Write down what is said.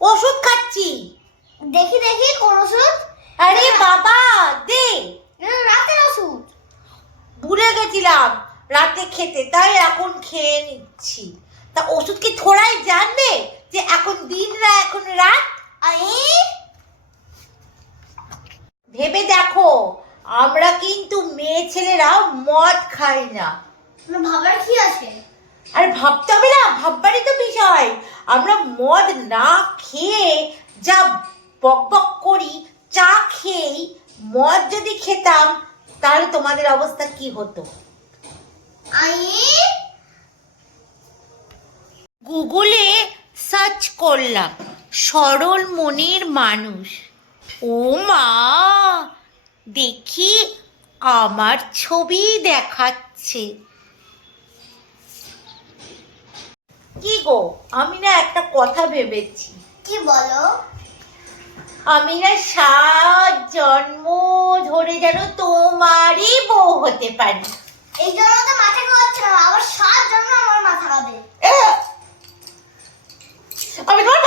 ওষুধ খাচ্ছি। দেখি দেখি কোন ওষুধ? আরে বাবা দে। রাতের ওষুধ। ভুলে গেছিলাম রাতে খেতে তাই এখন খেয়ে নিচ্ছি। তা ওষুধ কি থোড়াই জানবে যে এখন দিন না এখন রাত? ভেবে দেখো আমরা কিন্তু মেয়ে ছেলেরা মদ খাই না। না ভাবার কি আছে? আর ভাবতে হবে না ভাববারই তো বিষয়। আমরা মদ না খেয়ে যা বক বক করি চা খেয়েই মদ যদি খেতাম তাহলে তোমাদের অবস্থা কি হতো? গুগলে সার্চ করলাম সরল মনের মানুষ। ও মা! দেখি আমার ছবি দেখাচ্ছে কি গো আমি না একটা কথা ভেবেছি। কি বলো? আমি না সাত জন্ম ধরে যেন তোমারই বউ হতে পারি। এই জন্য তো মাথা খাওয়াচ্ছে না আবার সাত জন্ম আমার মাথা খাবে আমি তোমার